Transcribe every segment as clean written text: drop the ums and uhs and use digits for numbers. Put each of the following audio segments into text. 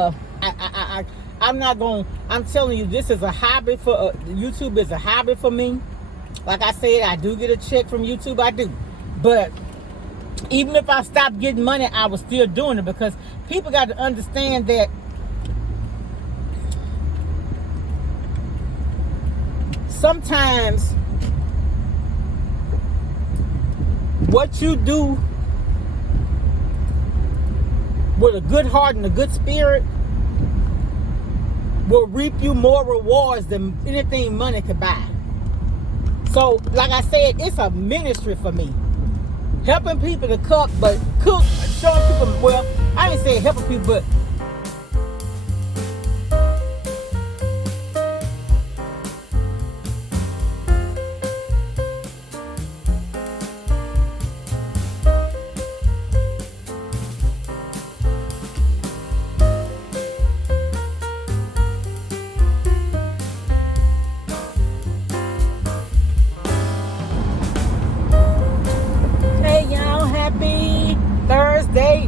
I'm not going. I'm telling you, this is a hobby for YouTube. Is a hobby for me. Like I said, I do get a check from YouTube. I do, but even if I stopped getting money, I was still doing it because people got to understand that sometimes what you do with a good heart and a good spirit will reap you more rewards than anything money could buy. So, like I said, it's a ministry for me. Helping people to cook, showing people, well, I didn't say helping people, but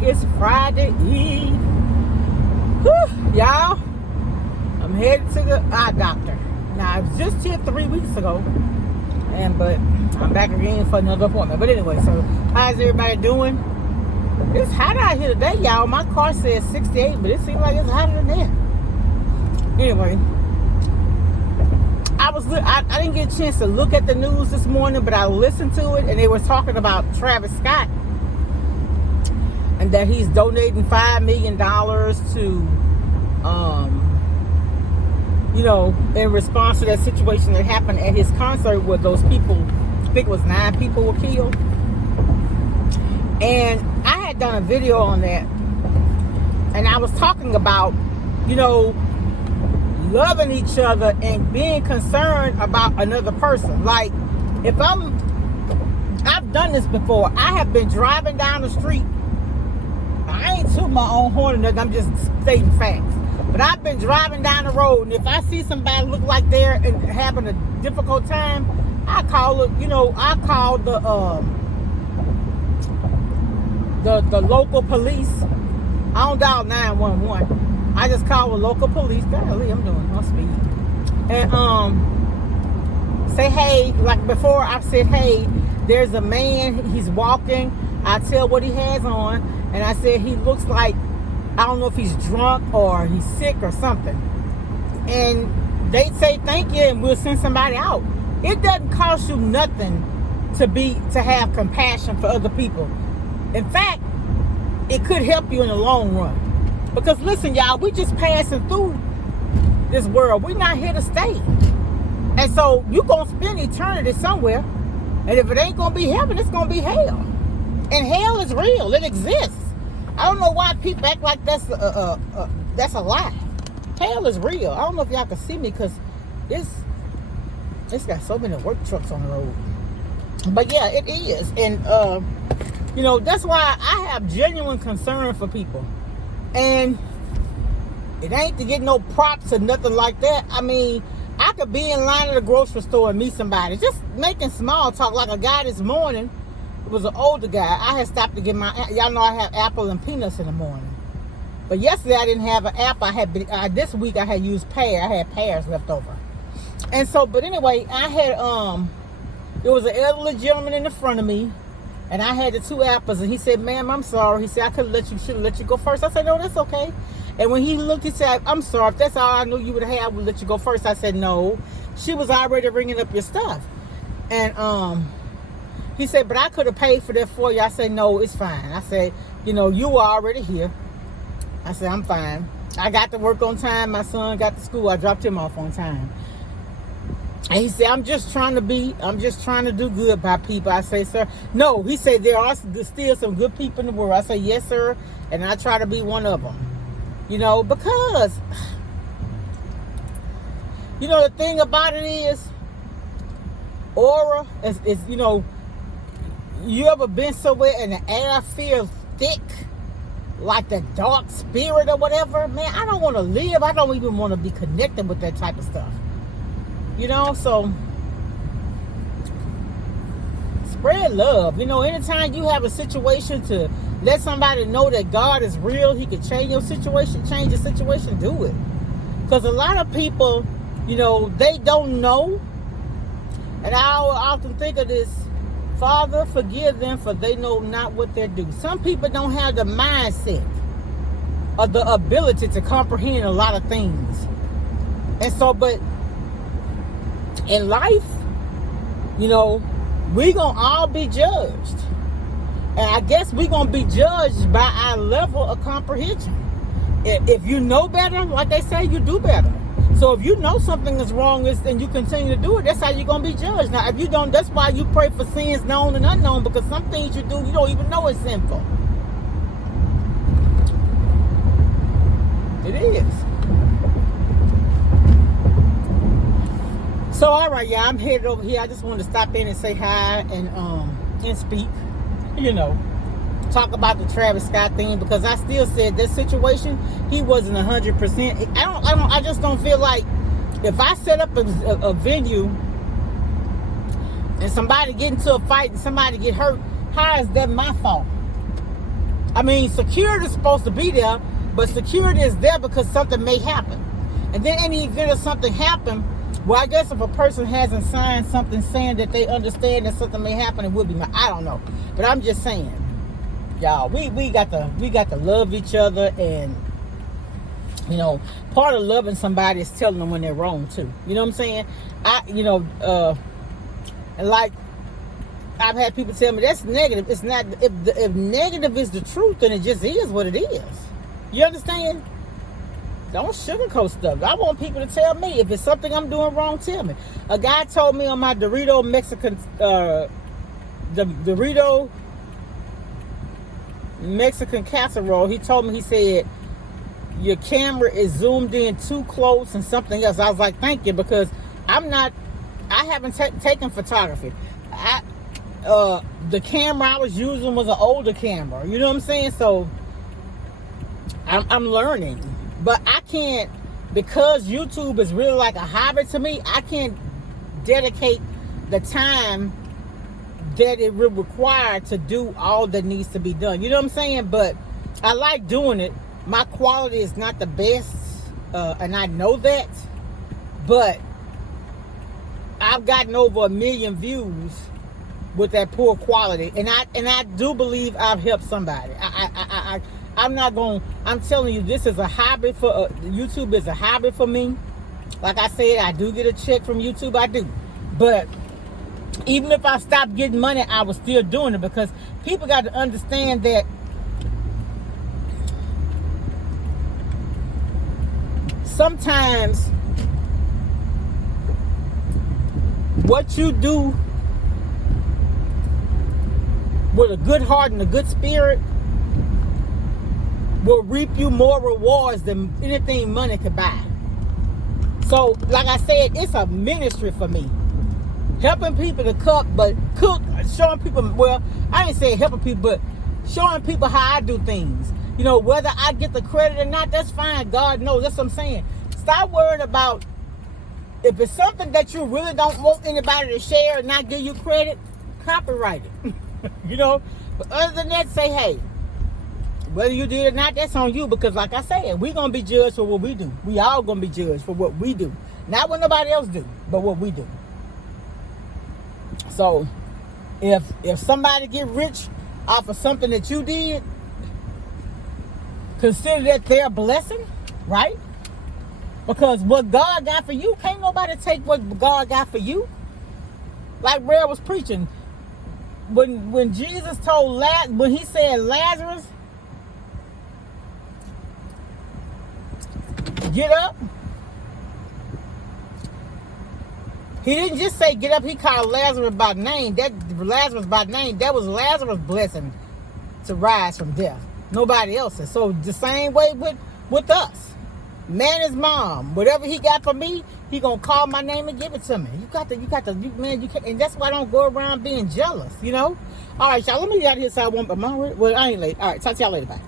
it's Friday Eve. Whew, y'all, I'm headed to the eye doctor. Now, I was just here 3 weeks ago, but I'm back again for another appointment. But anyway, so how's everybody doing? It's hot out here today, y'all. My car says 68, but it seems like it's hotter than that. Anyway, I didn't get a chance to look at the news this morning, but I listened to it, and they were talking about Travis Scott. And that he's donating $5 million to, in response to that situation that happened at his concert where those people, I think it was 9 people were killed. And I had done a video on that. And I was talking about, loving each other and being concerned about another person. Like, if I've done this before. I have been driving down the street. I ain't tooting my own horn or nothing. I'm just stating facts. But I've been driving down the road, and if I see somebody look like they're having a difficult time, I call it. I call the local police. I don't dial 911. I just call the local police. Golly, I'm doing my speed. And say, hey, like before, I've said, hey, there's a man. He's walking. I tell what he has on. And I said, he looks like, I don't know if he's drunk or he's sick or something. And they say, thank you, and we'll send somebody out. It doesn't cost you nothing to have compassion for other people. In fact, it could help you in the long run. Because listen, y'all, we just passing through this world. We're not here to stay. And so you're going to spend eternity somewhere. And if it ain't going to be heaven, it's going to be hell. And hell is real. It exists. I don't know why people act like that's a lie. Hell is real. I don't know if y'all can see me because it's got so many work trucks on the road. But yeah, it is. And, that's why I have genuine concern for people. And it ain't to get no props or nothing like that. I mean, I could be in line at a grocery store and meet somebody. Just making small talk like a guy this morning. It was an older guy. I had stopped to get y'all know I have apple and peanuts in the morning. But yesterday I didn't have an apple. This week I had used pear. I had pears left over. And so, but anyway, I had, there was an elderly gentleman in the front of me. And I had the 2 apples. And he said, ma'am, I'm sorry. He said, I should have let you go first. I said, no, that's okay. And when he looked, he said, I'm sorry. If that's all I knew you would have, I would let you go first. I said, no. She was already ringing up your stuff. And, he said, but I could have paid for that for you. I said, no, it's fine. I said, you were already here. I said, I'm fine. I got to work on time. My son got to school. I dropped him off on time. And he said, I'm just trying to do good by people. I say, sir, no. He said, there are still some good people in the world. I say, yes, sir. And I try to be one of them. Because, the thing about it is, aura is you ever been somewhere and the air feels thick, like the dark spirit or whatever? Man, I don't want to live. I don't even want to be connected with that type of stuff. So spread love. Anytime you have a situation to let somebody know that God is real, he can change your situation, do it. Because a lot of people, you know, they don't know. And I often think of this, Father, forgive them, for they know not what they do. Some people don't have the mindset or the ability to comprehend a lot of things. And so, but in life, you know, we gonna all be judged. And I guess we gonna be judged by our level of comprehension. If you know better, like they say, you do better. So if you know something is wrong and you continue to do it, that's how you're gonna be judged. Now, if you don't, that's why you pray for sins known and unknown, because some things you do, you don't even know it's sinful. It is. So, all right, yeah, I'm headed over here. I just wanted to stop in and say hi and speak, you know, talk about the Travis Scott thing, because I still said this situation, he wasn't 100%. I just don't feel like if I set up a venue and somebody get into a fight and somebody get hurt, how is that my fault? I mean, security is supposed to be there, but security is there because something may happen. And then in the event of something happen, well, I guess if a person hasn't signed something saying that they understand that something may happen, it would be I don't know. But I'm just saying, y'all, we got to love each other, and you know, part of loving somebody is telling them when they're wrong too. You know what I'm saying? And like I've had people tell me that's negative. It's not. If negative is the truth, then it just is what it is. You understand? Don't sugarcoat stuff. I want people to tell me if it's something I'm doing wrong. Tell me. A guy told me on my Dorito Mexican, the Dorito Mexican casserole. He told me, he said, your camera is zoomed in too close and something else. I was like, thank you, because I haven't taken photography. The camera I was using was an older camera. You know what I'm saying? So I'm learning. But I can't, because YouTube is really like a hobby to me, I can't dedicate the time that it will require to do all that needs to be done. You know what I'm saying? But I like doing it. My quality is not the best, and I know that. But I've gotten over 1 million views with that poor quality, and I do believe I've helped somebody. I'm telling you, this is a hobby for YouTube is a hobby for me. Like I said, I do get a check from YouTube, I do. But even if I stopped getting money, I was still doing it, because people got to understand that sometimes what you do with a good heart and a good spirit will reap you more rewards than anything money could buy. So, like I said, it's a ministry for me. Helping people to cook, showing people, well, I ain't saying helping people, but showing people how I do things. You know, whether I get the credit or not, that's fine. God knows. That's what I'm saying. Stop worrying about, if it's something that you really don't want anybody to share and not give you credit, copyright it. You know? But other than that, say, hey, whether you did it or not, that's on you, because like I said, we're going to be judged for what we do. We all going to be judged for what we do. Not what nobody else do, but what we do. So, if somebody get rich off of something that you did, consider that their blessing, right? Because what God got for you, can't nobody take what God got for you. Like Ray was preaching, when Jesus told when he said, Lazarus, get up. He didn't just say get up. He called Lazarus by name. That was Lazarus' blessing to rise from death. Nobody else's. So the same way with us. Man is mom. Whatever he got for me, he gonna call my name and give it to me. You can't, and that's why I don't go around being jealous, you know? All right, y'all, let me get out of here so I won't, well, I ain't late. All right, talk to y'all later, bye.